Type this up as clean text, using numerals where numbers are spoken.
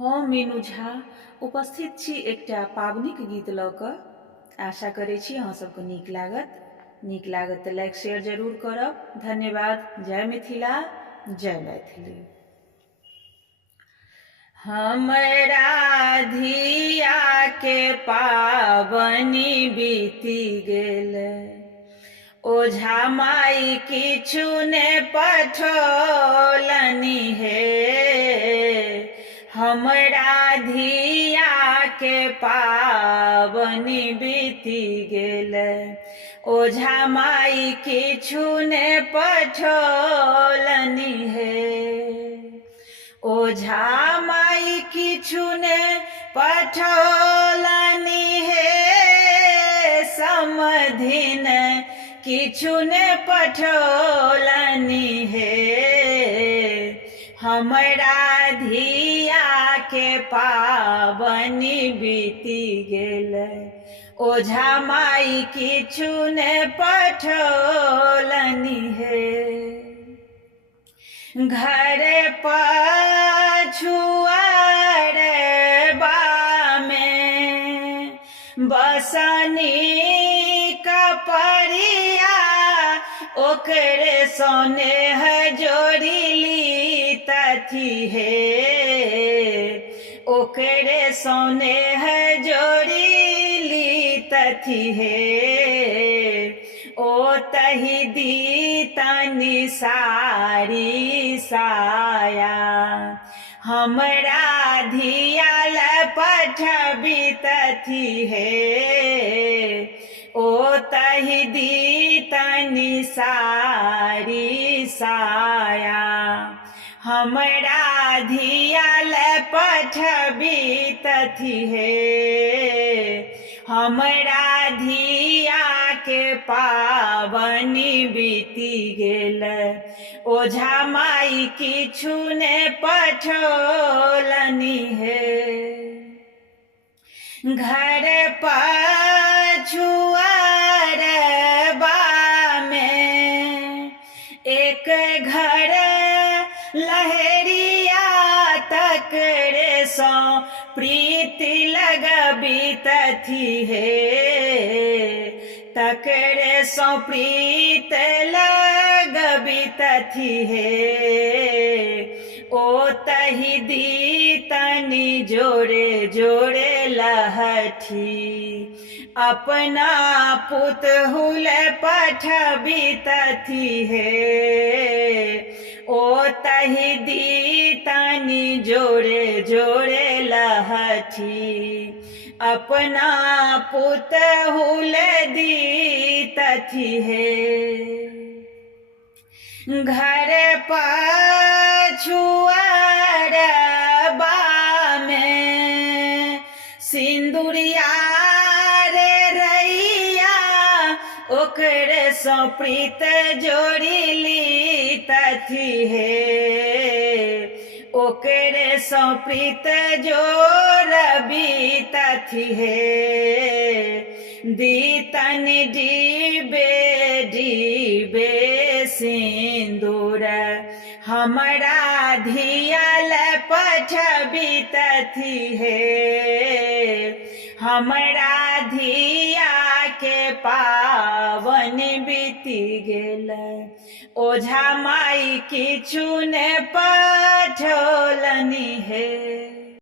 हम मीनू झा उपस्थित छी एकटा पाबनिक गीत लऽ कऽ। आशा करै छी अहाँ सबके नीक लागत तऽ लाइक शेयर जरूर करब। धन्यवाद। जय मिथिला, जय मैथिली। हमरा धिया के पाबनि बीती गेल, ओझा माई किछु ने पठौलनि हे। हमरा धिया के पाबनि बीती गेल, ओझा माई किछु ने पठौलनि हे। ओझा माई किछु ने पठौलनि हे, समधिन किछु ने पठौलनि हे। हमरा धिया के पाबनि बीती गेल, ओझा माई किछु ने पठौलनि हे। घर पछुआरबा में बसनी कपड़िया, ओकरे सोनेह जोड़िली तथी हे। ओकरे सोनेह जोड़िली तथी हे। ओ तही दी तनी साड़ी साया, हमरा धिया ले पठबी तथी हे। ओ तही दी तनी साड़ी साया, हमरा धिया ले पठबी तथी हे। हमरा धिया के पाबनि बीती गेल, ओझा माई किछु ने पठौलनि हे। घर पछुआरबा में एक घर लहरिया, तकरे सो प्रीति लगबी तथी हे। तकरे सो प्रीत लगबी तथी हे। ओ तही दी तनी जोड़े जोड़े लहठी, अपना पुतहुल पठबी तथी हे। ओ तही दी तनी जोड़े जोड़े लहठी, अपना पुतहुल दी तथी हे। घर पछुआरबा में सिंदूरिया रे रैया, ओकरे सो प्रीत जोड़िली तथी हे। ओकरे सो प्रीत जोड़बी तथी हे। दी तनी डीबे डीबे सिंदूर, हमरा धिया ले पठबी तथी हे। हमरा धिया के पाबनि बीती गेल, ओझा माई किछु ने पठौलनि हे।